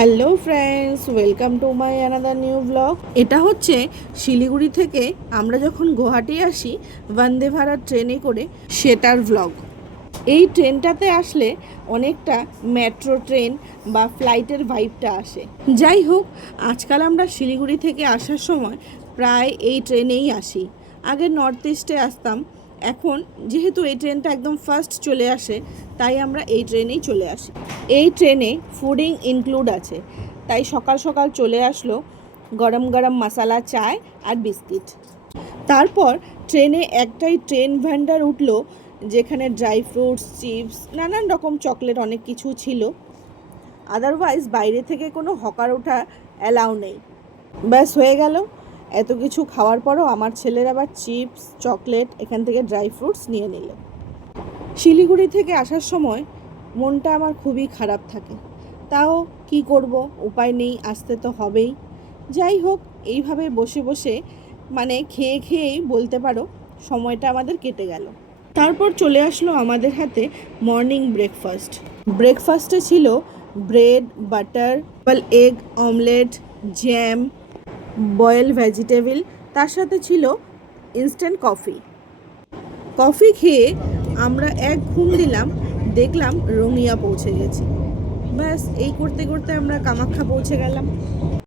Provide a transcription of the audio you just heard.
Hello friends, welcome to my another new blog. এটা হচ্ছে শিলিগুড়ি থেকে আমরা যখন গুয়াহাটি আসি বন্দে ভারত ট্রেনে করে, সেটার ব্লগ। এই ট্রেনটাতে আসলে অনেকটা মেট্রো ট্রেন বা ফ্লাইটের ভাইবটা আসে। যাই হোক, আজকাল আমরা শিলিগুড়ি থেকে আসার সময় প্রায় এই ট্রেনেই আসি। আগে নর্থ ইস্টে আসতাম, এখন যেহেতু এই ট্রেনটা একদম ফার্স্ট চলে আসে, তাই আমরা এই ট্রেনেই চলে আসি। এই ট্রেনে ফুডিং ইনক্লুড আছে, তাই সকাল সকাল চলে আসলো গরম গরম মশালা চায় আর বিস্কিট। তারপর ট্রেনে একটাই ট্রেন ভ্যান্ডার উঠলো, যেখানে ড্রাই ফ্রুটস, চিপস, নানান রকম চকলেট অনেক কিছু ছিল। আদারওয়াইজ বাইরে থেকে কোনো হকার ওঠা অ্যালাউ নেই। ব্যাস হয়ে গেল। এত কিছু খাওয়ার পরও আমার ছেলের আবার চিপস, চকলেট, এখান থেকে ড্রাই ফ্রুটস নিয়ে নিল। শিলিগুড়ি থেকে আসার সময় মনটা আমার খুবই খারাপ থাকে, তাও কি করব, উপায় নেই, আসতে তো হবেই। যাই হোক, এইভাবে বসে বসে খেয়ে খেয়েই বলতে পারো সময়টা আমাদের কেটে গেল। তারপর চলে আসলো আমাদের হাতে মর্নিং ব্রেকফাস্ট। ব্রেকফাস্টে ছিল bread, butter, egg omelette, jam, boil vegetable, তার সাথে ছিল ইনস্ট্যান্ট কফি। কফি খেয়ে আমরা এক ঘুম দিলাম, দেখলাম রঙিয়া পৌঁছে গেছি। ব্যাস এই করতে করতে আমরা কামাখ্যা পৌঁছে গেলাম।